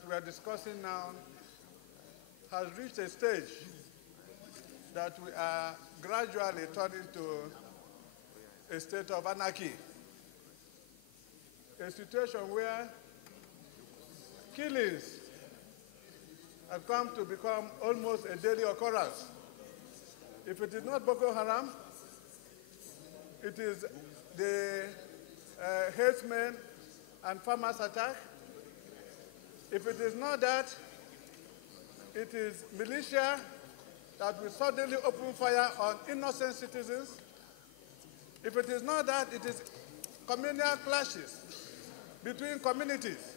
that we are discussing now has reached a stage that we are gradually turning to a state of anarchy, a situation where killings have come to become almost a daily occurrence. If it is not Boko Haram, it is the herdsmen and farmers attack. If it is not that, it is militia that will suddenly open fire on innocent citizens. If it is not that, it is communal clashes between communities.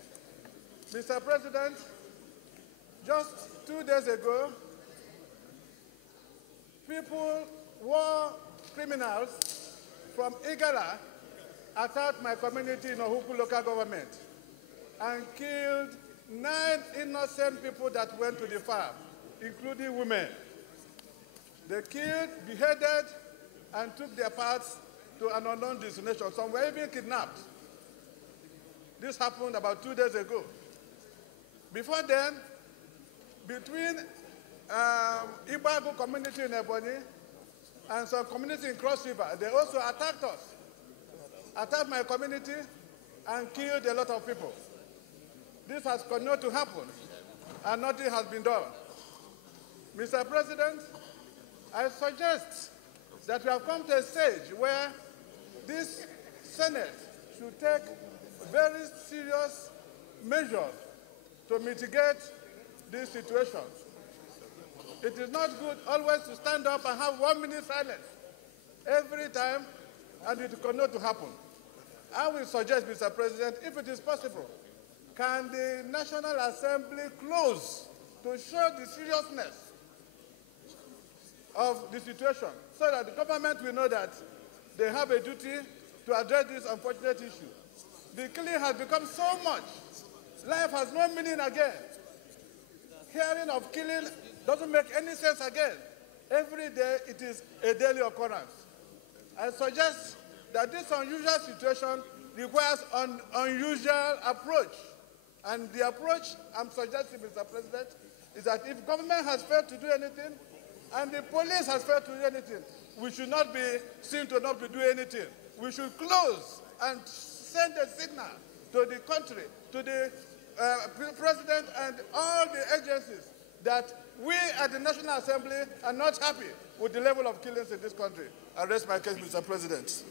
Mr. President, just 2 days ago, war criminals from Igala attacked my community in Ohuku local government and killed 9 innocent people that went to the farm, including women. They killed, beheaded, and took their parts to an unknown destination. Some were even kidnapped. This happened about 2 days ago. Before then, between Ibagu community in Ebonyi and some community in Cross River, they also attacked us, attacked my community, and killed a lot of people. This has continued to happen, and nothing has been done. Mr. President, I suggest that we have come to a stage where this Senate should take very serious measures to mitigate this situation. It is not good always to stand up and have 1 minute silence every time, and it will continue to happen. I will suggest, Mr. President, if it is possible, can the National Assembly close to show the seriousness of the situation so that the government will know that they have a duty to address this unfortunate issue. The killing has become so much. Life has no meaning again. Hearing of killing doesn't make any sense again. Every day it is a daily occurrence. I suggest that this unusual situation requires an unusual approach. And the approach I'm suggesting, Mr. President, is that if government has failed to do anything and the police has failed to do anything, we should not be seen to not be doing anything. We should close and send a signal to the country, to the President and all the agencies that we at the National Assembly are not happy with the level of killings in this country. I raise my case, Mr. President.